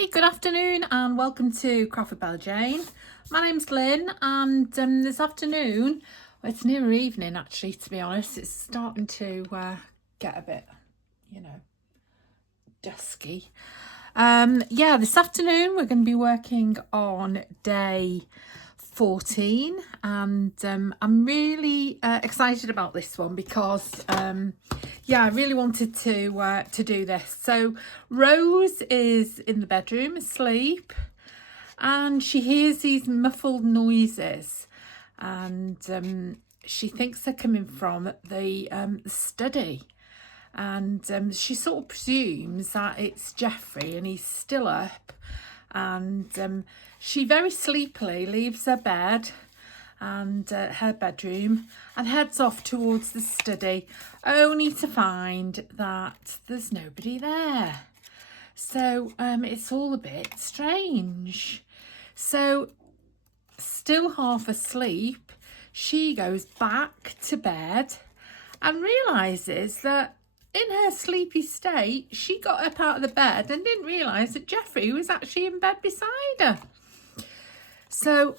Hi, good afternoon and welcome to Craft with Bella Jane. My name's Lynn and this afternoon, well, it's nearer evening actually, to be honest. It's starting to get a bit, dusky. This afternoon we're going to be working on day 14 and I'm really excited about this one because I really wanted to do this. So Rose is in the bedroom asleep and she hears these muffled noises and she thinks they're coming from the study. And she sort of presumes that it's Jeffrey and he's still up, and she very sleepily leaves her bed and her bedroom and heads off towards the study, only to find that there's nobody there. So it's all a bit strange. So still half asleep, she goes back to bed and realises that in her sleepy state, she got up out of the bed and didn't realise that Jeffrey was actually in bed beside her. So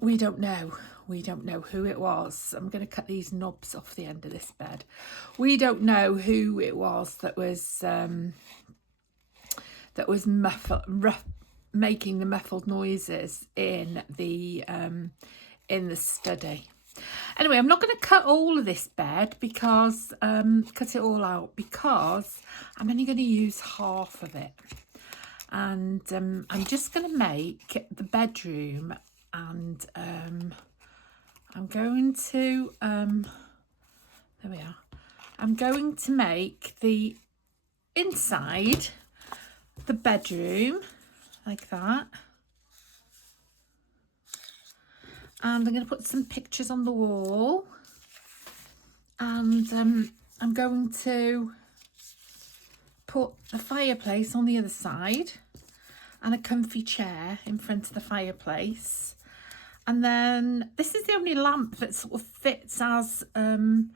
we don't know. We don't know who it was. I'm going to cut these knobs off the end of this bed. We don't know who it was that was making the muffled noises in the study. Anyway, I'm not going to cut all of this bed because cut it all out because I'm only going to use half of it, and I'm just going to make the bedroom, and I'm going to there we are. I'm going to make the inside the bedroom like that. And I'm going to put some pictures on the wall, and I'm going to put the fireplace on the other side and a comfy chair in front of the fireplace. And then this is the only lamp that sort of fits as in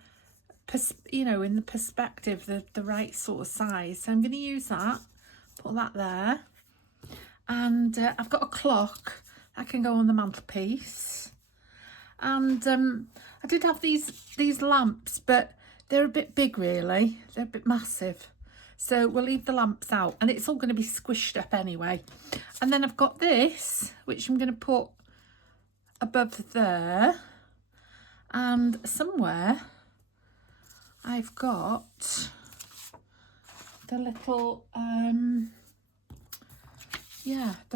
the perspective, the right sort of size. So I'm going to use that, put that there, and I've got a clock that can go on the mantelpiece. And I did have these lamps, but they're a bit big really. They're a bit massive. So we'll leave the lamps out, and it's all going to be squished up anyway. And then I've got this, which I'm going to put above there. And somewhere I've got the little, the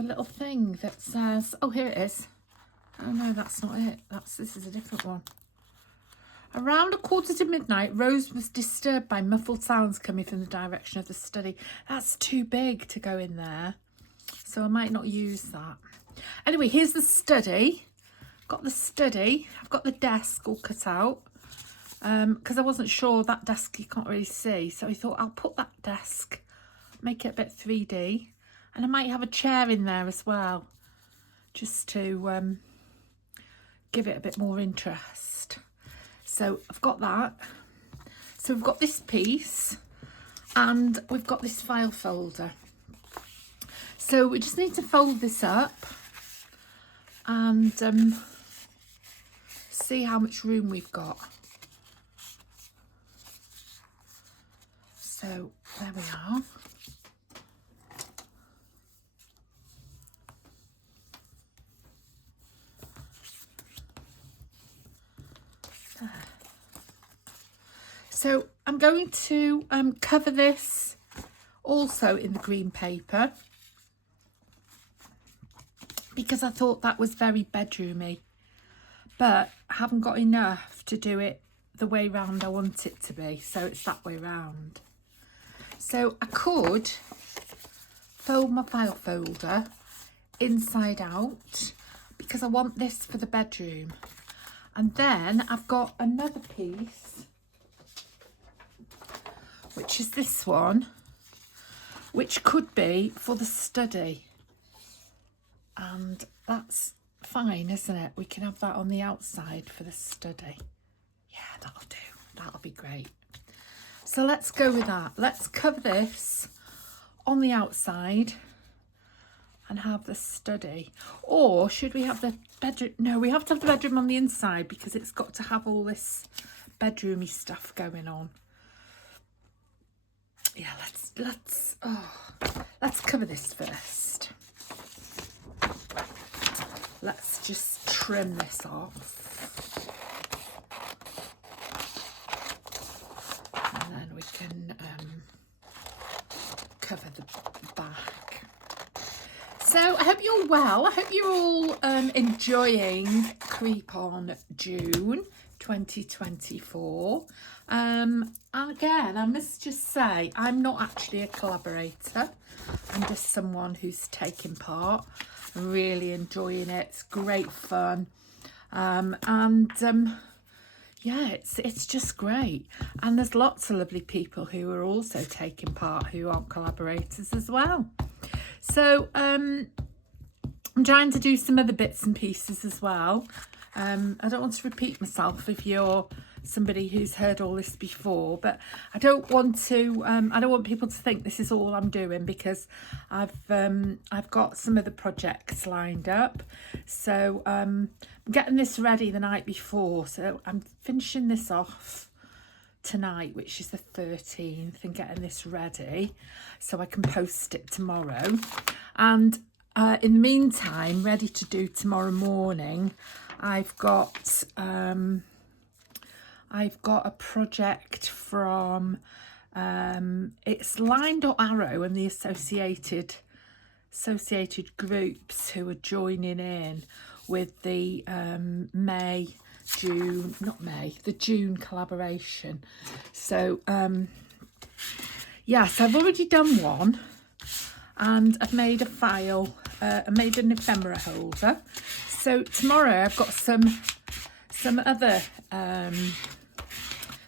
little thing that says, oh, here it is. Oh no, that's not it. This is a different one. Around 1:45, Rose was disturbed by muffled sounds coming from the direction of the study. That's too big to go in there, so I might not use that. Anyway, here's the study. Got the study. I've got the desk all cut out because I wasn't sure. That desk you can't really see, so I thought I'll put that desk, make it a bit 3D, and I might have a chair in there as well, just to give it a bit more interest. So I've got that. So we've got this piece and we've got this file folder. So we just need to fold this up and see how much room we've got. So there we are. So I'm going to cover this also in the green paper because I thought that was very bedroomy, but I haven't got enough to do it the way round I want it to be, so it's that way round. So I could fold my file folder inside out because I want this for the bedroom, and then I've got another piece, which is this one, which could be for the study, and that's fine, isn't it? We can have that on the outside for the study. Yeah, that'll do. That'll be great. So let's go with that. Let's cover this on the outside and have the study? Or should we have the bedroom? No, we have to have the bedroom on the inside because it's got to have all this bedroomy stuff going on. Yeah, let's cover this first. Let's just trim this off. And then we can cover the back. So I hope you're well. I hope you're all enjoying Creep On June 2024. And again, I must just say, I'm not actually a collaborator. I'm just someone who's taking part. I'm really enjoying it. It's great fun. Yeah, it's just great. And there's lots of lovely people who are also taking part who aren't collaborators as well. So I'm trying to do some other bits and pieces as well. I don't want to repeat myself if you're somebody who's heard all this before, but I don't want people to think this is all I'm doing, because I've got some other projects lined up. So I'm getting this ready the night before, so I'm finishing this off tonight, which is the 13th, and getting this ready so I can post it tomorrow. And in the meantime, ready to do tomorrow morning, I've got a project from it's Line.Arrow and the associated groups who are joining in with the June collaboration. So yes, I've already done one, and I've made a file. I made an ephemera holder. So tomorrow I've got some other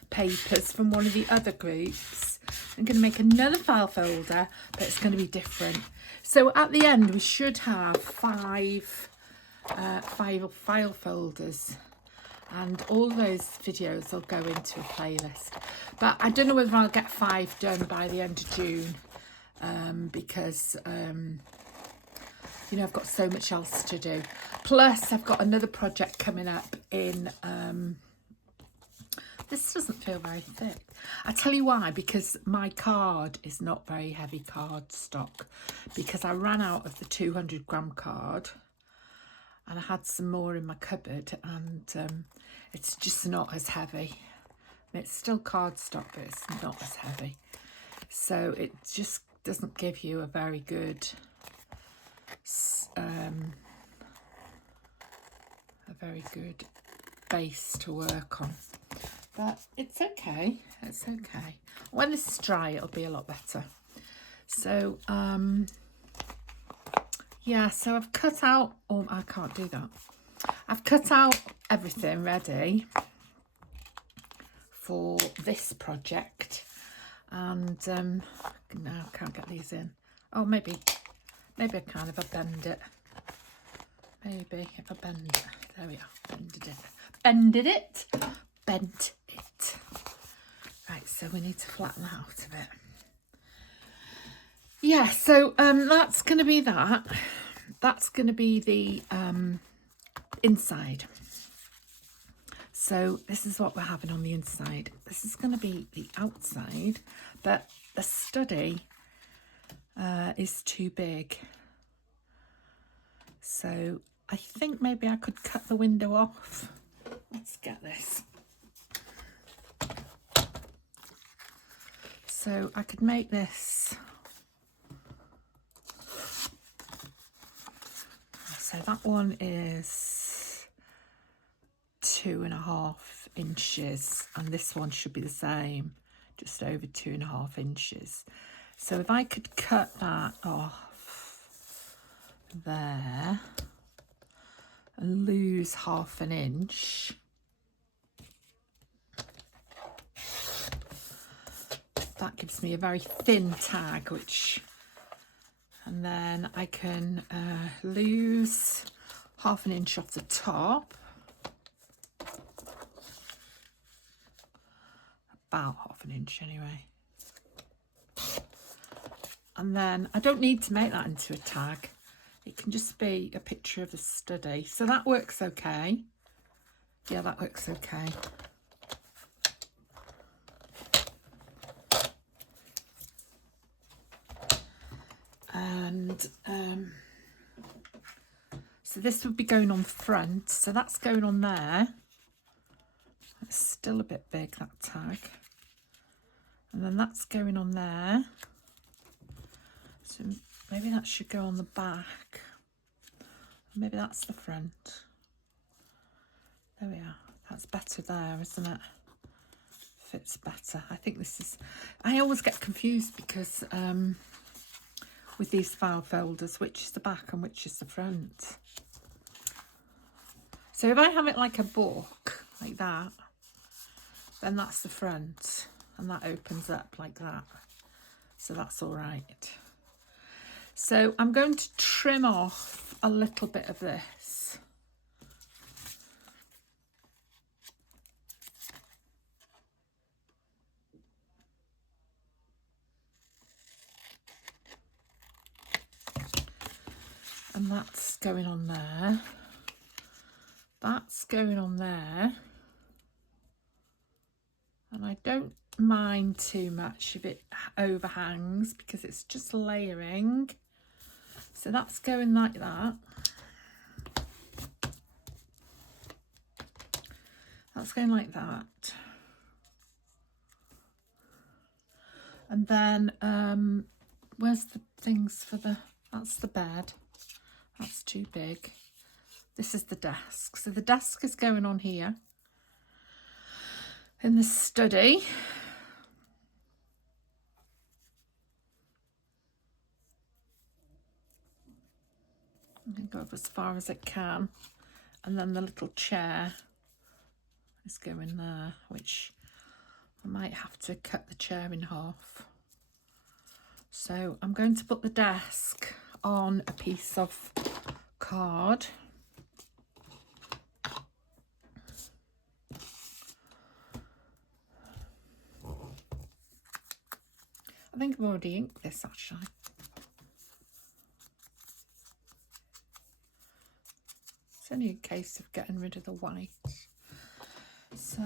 papers from one of the other groups. I'm going to make another file folder, but it's going to be different. So at the end we should have five file folders, and all those videos will go into a playlist. But I don't know whether I'll get 5 done by the end of June, because you know, I've got so much else to do. Plus I've got another project coming up in this doesn't feel very thick. I tell you why, because my card is not very heavy card stock, because I ran out of the 200-gram card and I had some more in my cupboard, and it's just not as heavy. It's still card stock, but it's not as heavy. So it just doesn't give you a very good base to work on. But it's okay, it's okay. When this is dry, it'll be a lot better. So yeah, so I've cut out, oh, I can't do that. I've cut out everything ready for this project, and now I can't get these in. Oh, maybe I can if I bend it. Maybe if I bend it. There we are, bent it. Right, so we need to flatten that out a bit. Yeah, so that's going to be that. That's going to be the inside. So this is what we're having on the inside. This is going to be the outside, but the study is too big. So I think maybe I could cut the window off. Let's get this. So I could make this. So that one is 2.5 inches, and this one should be the same, just over 2.5 inches. So if I could cut that off there and lose 1/2 inch, that gives me a very thin tag, and then I can lose 1/2 inch off the top, about 1/2 inch anyway, and then I don't need to make that into a tag, It can just be a picture of the study. So that works okay. Yeah, that looks okay. And so this would be going on the front. So that's going on there. It's still a bit big, that tag. And then that's going on there. So maybe that should go on the back. Maybe that's the front. There we are. That's better there, isn't it? Fits better. I think this is... I always get confused because with these file folders, which is the back and which is the front. So if I have it like a book, like that, then that's the front. And that opens up like that. So that's all right. So I'm going to trim off a little bit of this. And that's going on there. That's going on there. And I don't mind too much if it overhangs because it's just layering. So that's going like that. That's going like that. And then where's the things for the... That's the bed. That's too big. This is the desk. So the desk is going on here in the study. I'm going to go up as far as it can. And then the little chair is going there, which I might have to cut the chair in half. So I'm going to put the desk on a piece of card. I think I've already inked this actually. It's only a case of getting rid of the white. So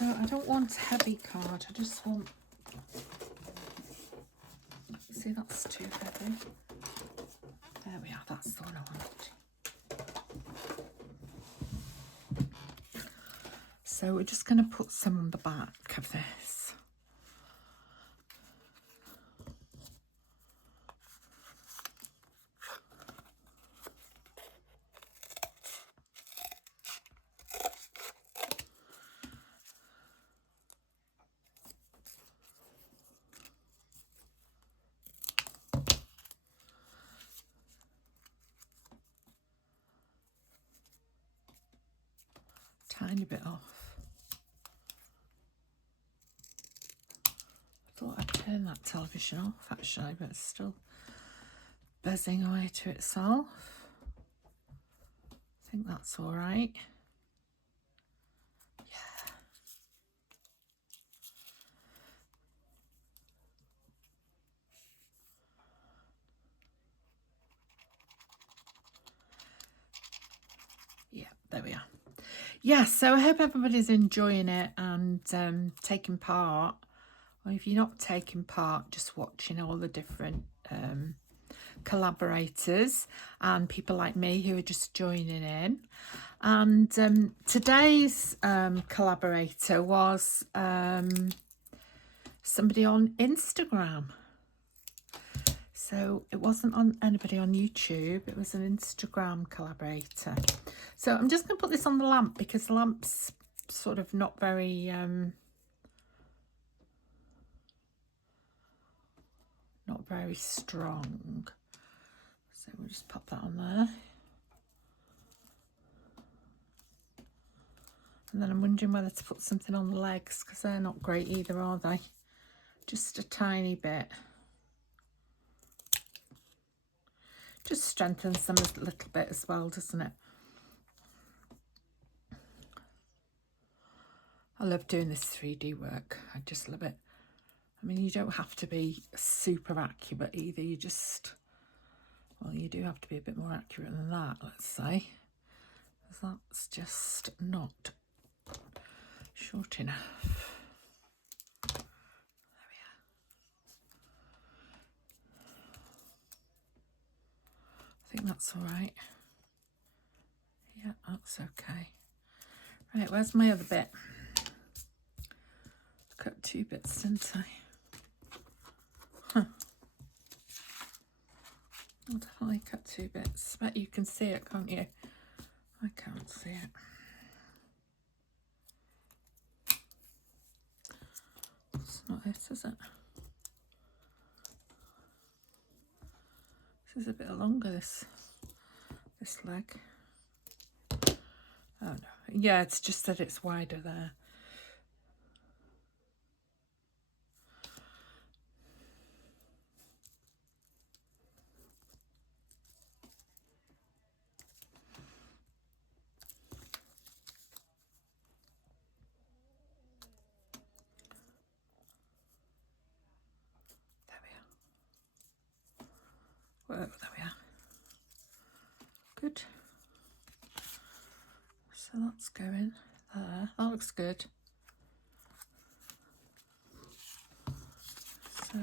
I don't want a heavy card, I just want... See, that's too heavy. There we are, that's the one I want. So we're just going to put some on the back of this. Tiny bit off. I thought I'd turn that television off actually, but it's still buzzing away to itself. I think that's all right. Yeah. Yeah, there we are. Yeah, so I hope everybody's enjoying it and taking part. Or if you're not taking part, just watching all the different collaborators and people like me who are just joining in. And today's collaborator was somebody on Instagram. So it wasn't on anybody on YouTube, it was an Instagram collaborator. So I'm just going to put this on the lamp because the lamp's sort of not very strong. So we'll just pop that on there. And then I'm wondering whether to put something on the legs because they're not great either, are they? Just a tiny bit. Just strengthens them a little bit as well, doesn't it? I love doing this 3D work. I just love it. I mean, you don't have to be super accurate either. You just, well, you do have to be a bit more accurate than that, let's say. Because that's just not short enough. There we are. I think that's all right. Yeah, that's okay. Right, where's my other bit? Cut 2 bits, didn't I? Huh. I'll definitely cut 2 bits. Bet you can see it, can't you? I can't see it. It's not it, is it? This is a bit longer, this leg. Oh no. Yeah, it's just that it's wider there. Whoa, there we are. Good. So that's going there. That looks good. So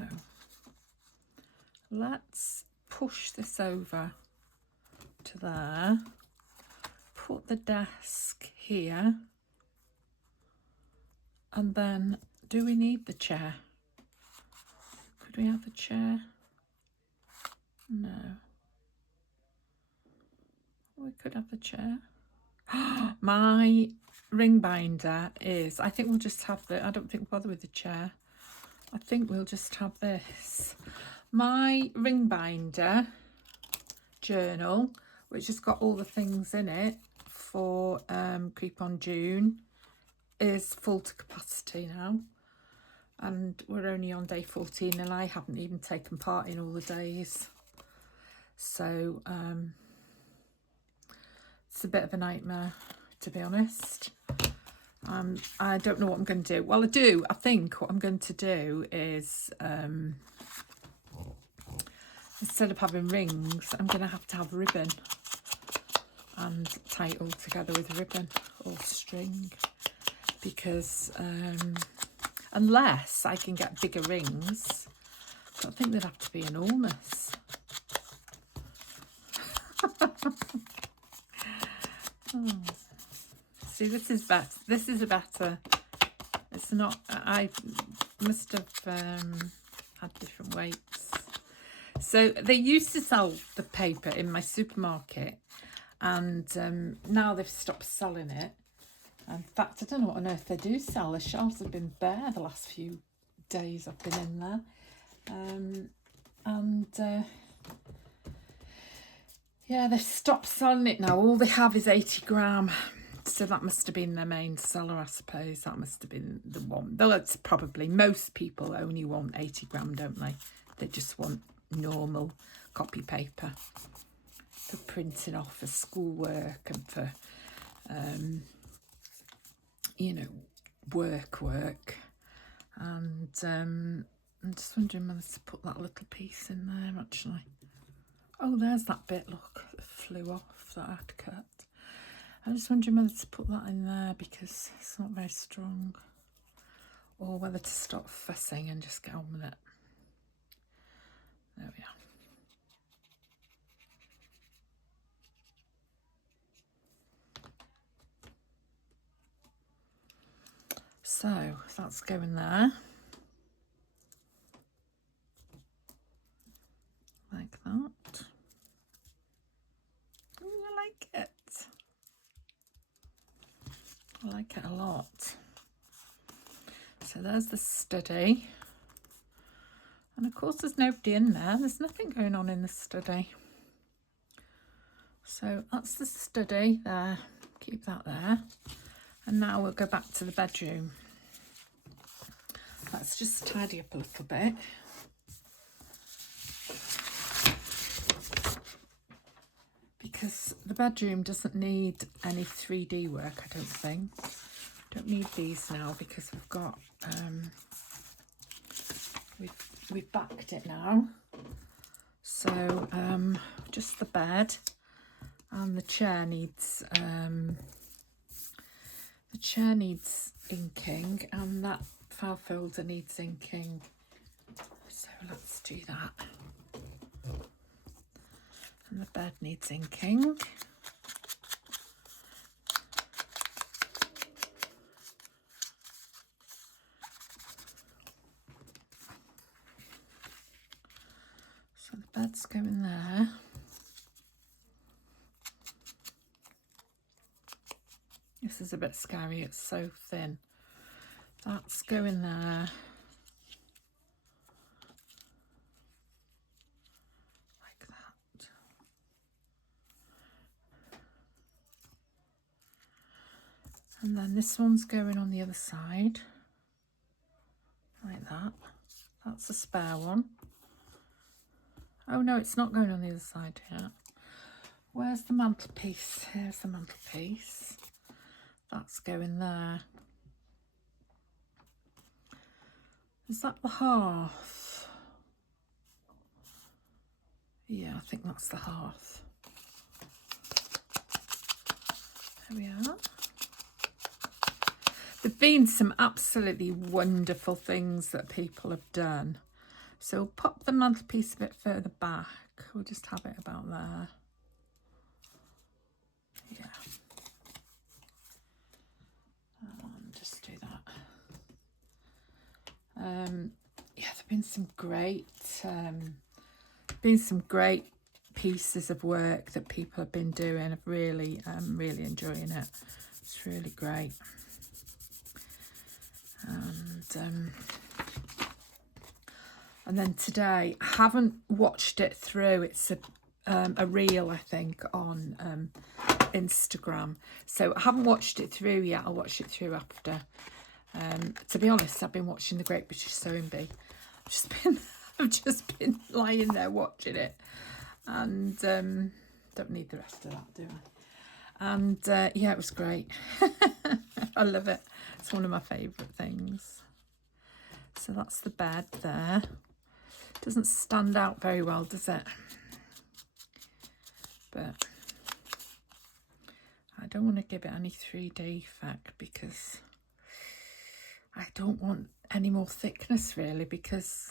let's push this over to there. Put the desk here. And then, do we need the chair? Could we have a chair? No. We could have the chair. My ring binder is, I think we'll just have the, I don't think we'll bother with the chair. I think we'll just have this. My ring binder journal, which has got all the things in it for Creep on June, is full to capacity now. And we're only on day 14 and I haven't even taken part in all the days. So it's a bit of a nightmare, to be honest. I don't know what I'm going to do. Well, I do. I think what I'm going to do is instead of having rings, I'm going to have ribbon and tie it all together with ribbon or string, because unless I can get bigger rings, but I think they'd have to be enormous. Oh. See, this is better. This is a better. It's not. I must have had different weights. So they used to sell the paper in my supermarket, and now they've stopped selling it. In fact, I don't know what on earth they do sell. The shelves have been bare the last few days I've been in there. Yeah, they've stopped selling it now. All they have is 80 gram. So that must have been their main seller, I suppose. That must have been the one. Though it's probably, most people only want 80 gram, don't they? They just want normal copy paper for printing off for schoolwork and for, you know, work. And I'm just wondering whether to put that little piece in there, actually. Oh, there's that bit, look, that flew off that I had to cut. I'm just wondering whether to put that in there because it's not very strong, or whether to stop fussing and just get on with it. There we are. So that's going there. Like that. Ooh, I like it. I like it a lot. So there's the study. And of course there's nobody in there. There's nothing going on in the study. So that's the study there. Keep that there. And now we'll go back to the bedroom. Let's just tidy up a little bit. Because the bedroom doesn't need any 3D work, I don't think. Don't need these now because we've got we've backed it now. So just the bed, and the chair needs inking, and that file folder needs inking. So let's do that. And the bed needs inking. So the bed's going there. This is a bit scary, it's so thin. That's going there. Like that. And then this one's going on the other side. Like that. That's a spare one. Oh no, it's not going on the other side yet. Where's the mantelpiece? Here's the mantelpiece. That's going there. Is that the hearth? Yeah, I think that's the hearth. There we are. There've been some absolutely wonderful things that people have done. So we'll pop the mantelpiece a bit further back. We'll just have it about there. Yeah. Just do that. Yeah, there've been some great pieces of work that people have been doing. I've really enjoying it. It's really great. And then today, I haven't watched it through. It's a reel, I think, on Instagram. So I haven't watched it through yet. I'll watch it through after. To be honest, I've been watching the Great British Sewing Bee. I've just been lying there watching it, and don't need the rest of that, do I? And yeah, it was great. I love it. It's one of my favourite things. So that's the bed there. Doesn't stand out very well, does it? But I don't want to give it any 3D effect because I don't want any more thickness really, because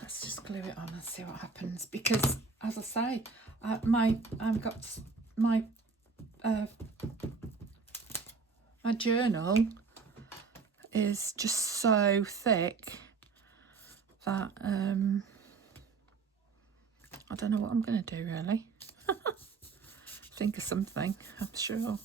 let's just glue it on and see what happens, because as I say, I've got my my journal is just so thick that I don't know what I'm going to do really. Think of something, I'm sure.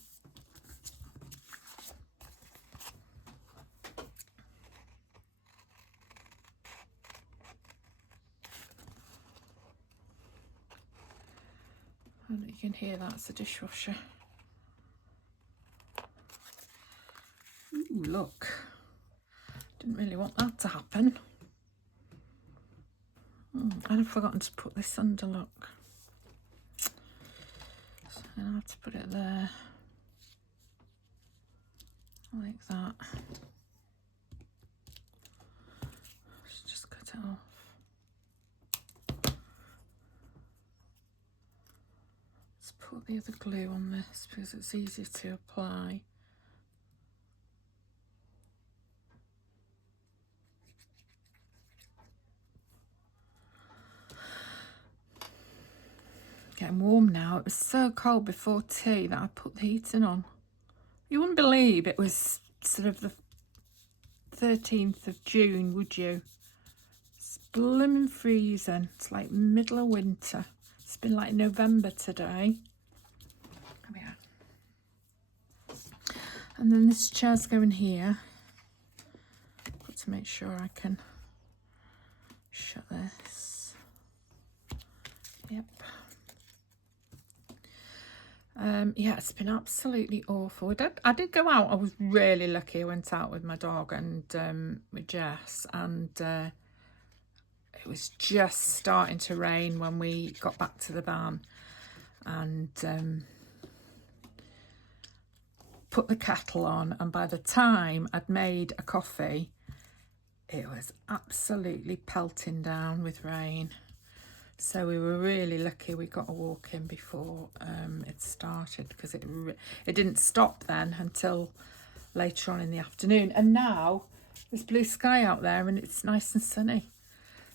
And you can hear that's the dishwasher. Ooh, look. Didn't really want that to happen. And I've forgotten to put this under, look. So I'll have to put it there. Like that. Let's just cut it off. Let's put the other glue on this because it's easier to apply. Getting warm now. It was so cold before tea that I put the heating on. You wouldn't believe it was sort of the 13th of June, would you? It's blooming freezing. It's like middle of winter. It's been like November today. There we are. And then this chair's going here. Got to make sure I can shut this. Yep. Yeah, it's been absolutely awful. I did go out. I was really lucky. I went out with my dog and with Jess, and it was just starting to rain when we got back to the van. and put the kettle on, and by the time I'd made a coffee, it was absolutely pelting down with rain. So we were really lucky we got a walk in before it started, because it didn't stop then until later on in the afternoon. And now there's blue sky out there and it's nice and sunny.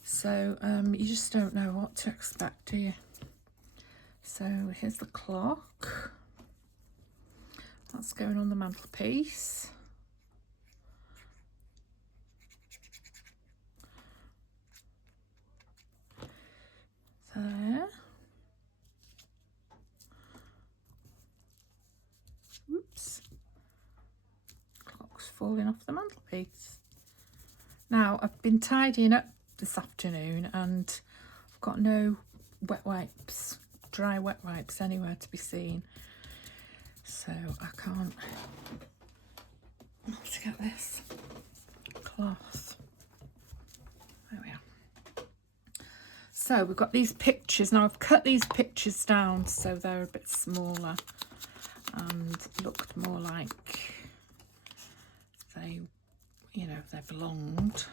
So you just don't know what to expect, do you? So here's the clock. That's going on the mantelpiece. There. Oops. Clock's falling off the mantelpiece. Now, I've been tidying up this afternoon and I've got no wet wipes, dry wet wipes anywhere to be seen. So I can't. Let's get this cloth. There we are. So we've got these pictures. Now I've cut these pictures down so they're a bit smaller and looked more like they, you know, they belonged.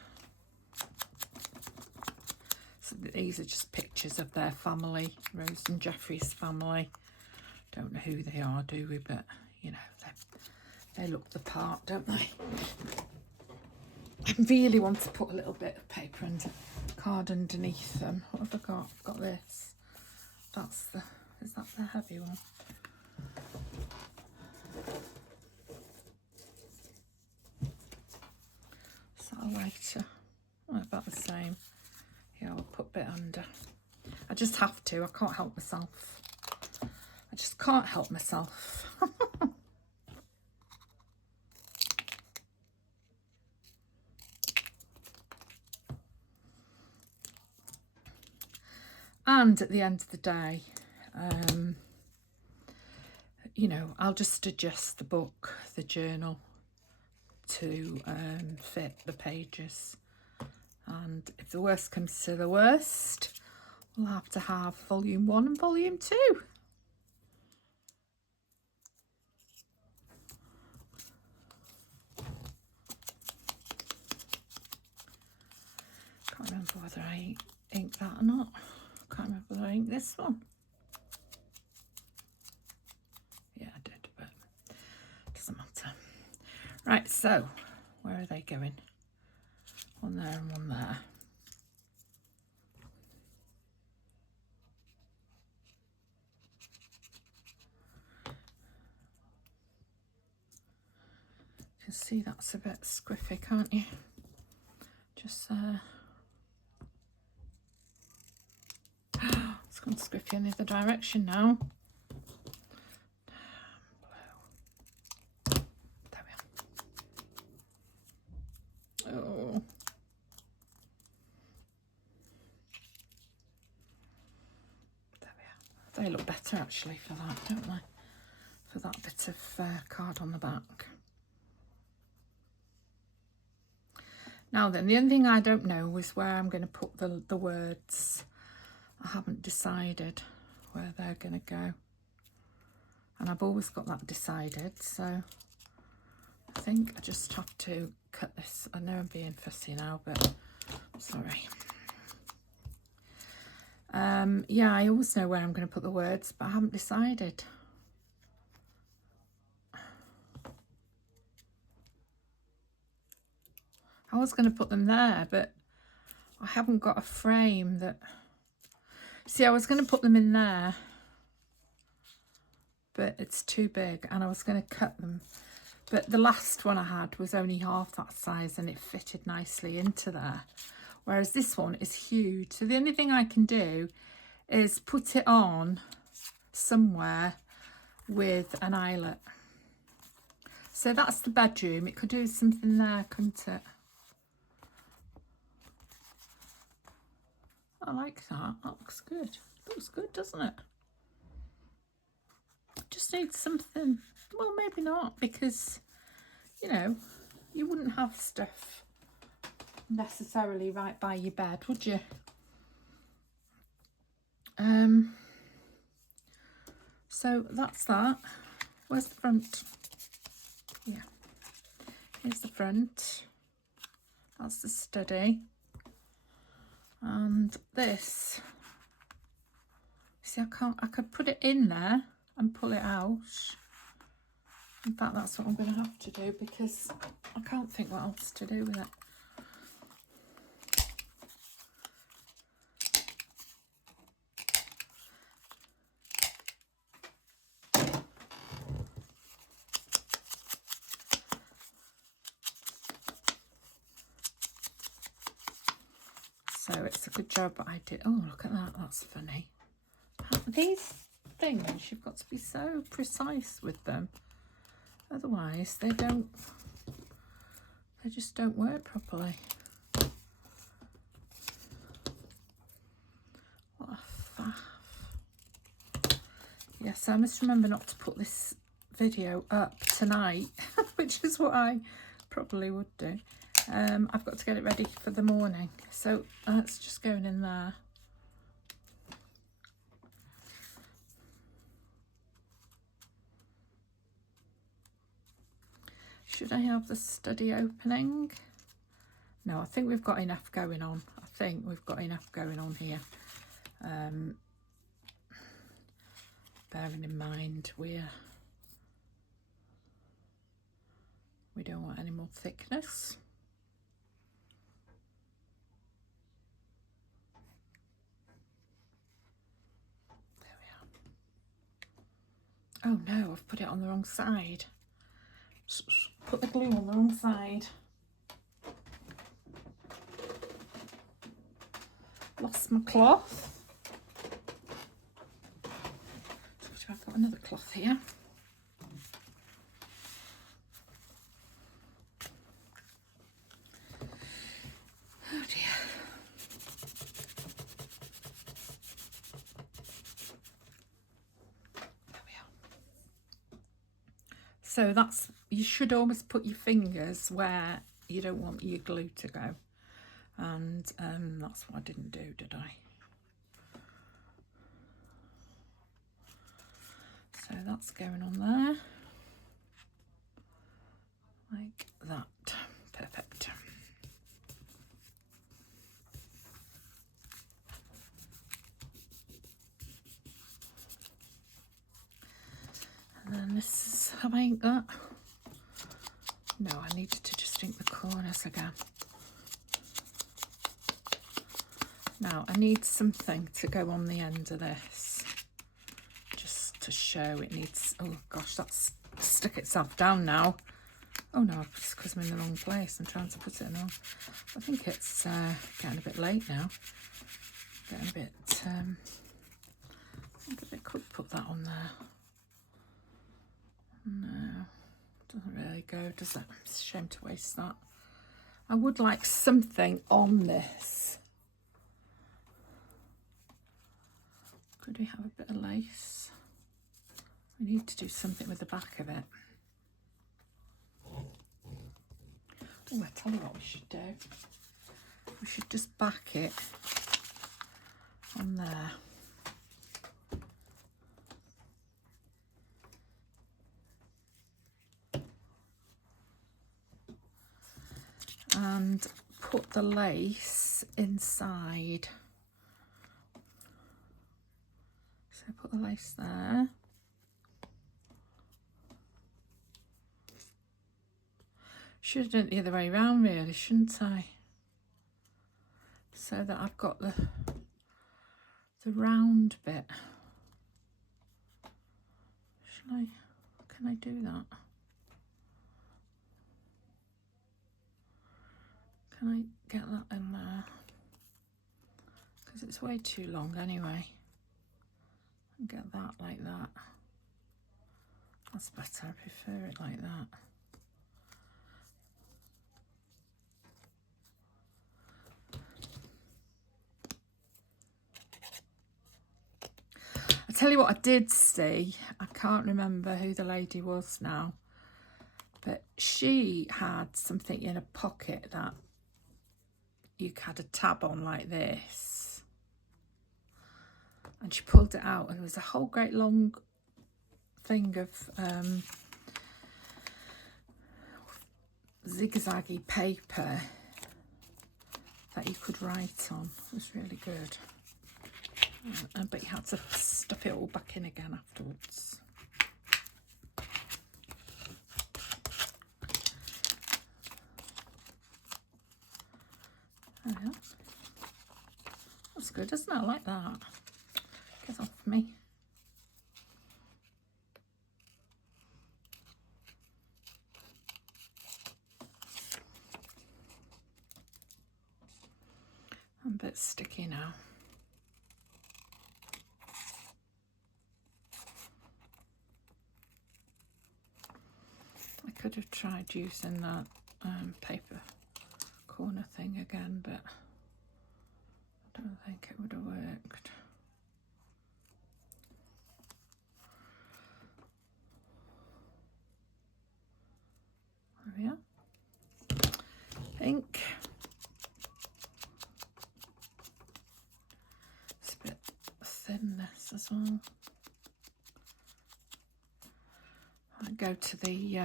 So these are just pictures of their family, Rose and Jeffrey's family. Don't know who they are, do we? But, you know, they look the part, don't they? I really want to put a little bit of paper and card underneath them. What have I got? I've got this. That's the, is that the heavy one? Is that a lighter? Oh, about the same. Yeah, I'll put a bit under. I just have to. I can't help myself. I just can't help myself. And at the end of the day, you know, I'll just adjust the book, the journal, to fit the pages. And if the worst comes to the worst, we'll have to have volume 1 and volume 2. Can't remember whether I inked that or not. Can't remember whether I inked this one. Yeah, I did, but it doesn't matter. Right, so where are they going? One there and one there. You can see that's a bit squiffy, can't you? Just there. It's gone squiffy in the other direction now. There we are. Oh. There we are. They look better actually for that, don't they? For that bit of card on the back. Now then, the only thing I don't know is where I'm going to put the words. I haven't decided where they're going to go. And I've always got that decided, so I think I just have to cut this. I know I'm being fussy now, but sorry. Yeah, I always know where I'm going to put the words, but I haven't decided. I was going to put them there, but I haven't got a frame that... See, I was going to put them in there, but it's too big, and I was going to cut them. But the last one I had was only half that size, and it fitted nicely into there. Whereas this one is huge. So the only thing I can do is put it on somewhere with an eyelet. So that's the bedroom. It could do something there, couldn't it? I like that. That looks good. Looks good, doesn't it? Just need something. Well, maybe not, because, you know, you wouldn't have stuff necessarily right by your bed, would you? So that's that. Where's the front? Yeah, here's the front. That's the study. And this, see, I could put it in there and pull it out. In fact, that's what I'm going to have to do, because I can't think what else to do with it. So it's a good job I did. Oh, look at that. That's funny. These things, you've got to be so precise with them. Otherwise, they just don't work properly. What a faff. Yes, I must remember not to put this video up tonight, which is what I probably would do. I've got to get it ready for the morning. So that's just going in there. Should I have the study opening? No, I think we've got enough going on. I think we've got enough going on here. Bearing in mind we don't want any more thickness. There we are. Oh no, I've put it on the wrong side. Put the glue on the wrong side. Lost my cloth. So I've got another cloth here. Oh dear. There we are. So that's, you should always put your fingers where you don't want your glue to go. And that's what I didn't do, did I? So that's going on there. Like that. Perfect. And then this is, have I inked that? No, I needed to just ink the corners again. Now I need something to go on the end of this, just to show it needs, oh gosh, that's stuck itself down now. Oh no, it's because I'm in the wrong place. I'm trying to put it in wrong. I think it's getting a bit late now. Getting a bit, I think I could put that on there. No, doesn't really go, does it? It's a shame to waste that. I would like something on this. Could we have a bit of lace? We need to do something with the back of it. Oh, I tell you what we should do. We should just back it on there. And put the lace inside. So put the lace there. Should have done it the other way around really, shouldn't I? So that I've got the round bit. Shall I, can I do that? Can I get that in there? Because it's way too long anyway. And get that like that. That's better, I prefer it like that. I tell you what I did see, I can't remember who the lady was now, but she had something in a pocket that you had a tab on like this, and she pulled it out and there was a whole great long thing of zigzaggy paper that you could write on. It was really good. But you had to stuff it all back in again afterwards. Oh, yeah. That's good, isn't it? I like that. Get off me. I'm a bit sticky now. I could have tried using that paper corner thing again, but I don't think it would have worked. There we are. Pink. It's a bit thin, this as well. I'll go to the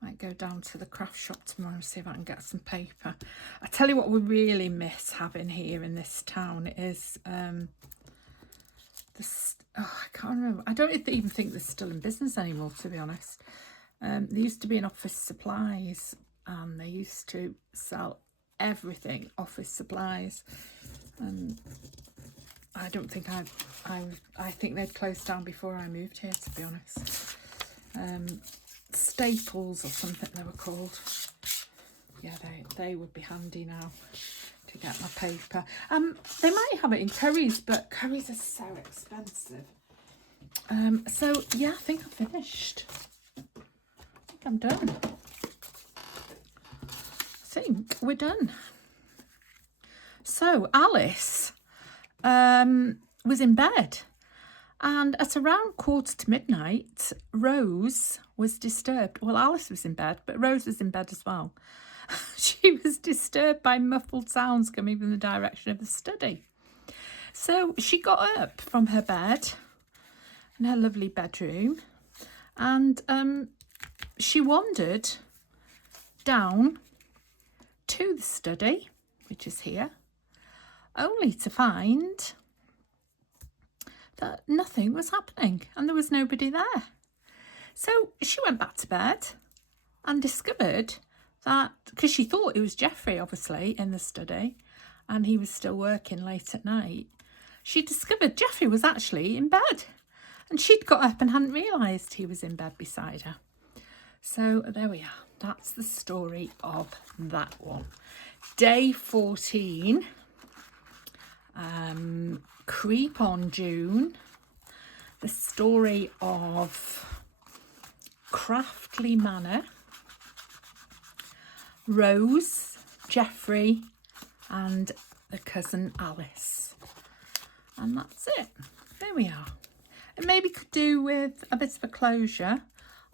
might go down to the craft shop tomorrow and see if I can get some paper. I tell you what we really miss having here in this town is this. Oh, I can't remember. I don't even think they're still in business anymore, to be honest. There used to be an office supplies, and they used to sell everything office supplies. And I don't think I think they'd closed down before I moved here, to be honest. Staples or something they were called. Yeah, they would be handy now to get my paper. They might have it in Currys, but Currys are so expensive. So yeah, I think I'm finished. I think I'm done. I think we're done. So Alice was in bed, and at around midnight, Rose was disturbed. Well, Alice was in bed, but Rose was in bed as well. She was disturbed by muffled sounds coming from the direction of the study. So she got up from her bed in her lovely bedroom, and she wandered down to the study, which is here, only to find that nothing was happening and there was nobody there. So she went back to bed and discovered that, because she thought it was Jeffrey, obviously, in the study, and he was still working late at night, she discovered Jeffrey was actually in bed, and she'd got up and hadn't realised he was in bed beside her. So there we are. That's the story of that one. Day 14. Creep on June. The story of Craftly Manor, Rose, Jeffrey, and the cousin Alice. And that's it. There we are. It maybe could do with a bit of a closure.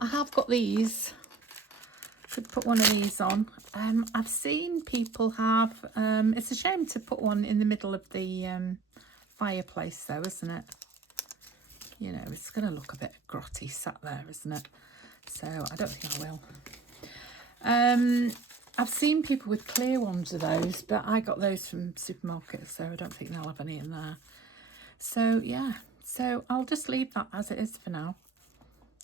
I have got these. Could put one of these on. I've seen people have, it's a shame to put one in the middle of the fireplace though, isn't it? You know, it's going to look a bit grotty sat there, isn't it? So I don't think I will. I've seen people with clear ones of those, but I got those from supermarkets, so I don't think they'll have any in there. So yeah, so I'll just leave that as it is for now.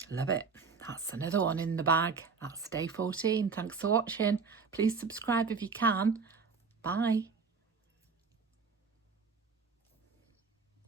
Love it. That's another one in the bag. That's day 14. Thanks for watching. Please subscribe if you can. Bye.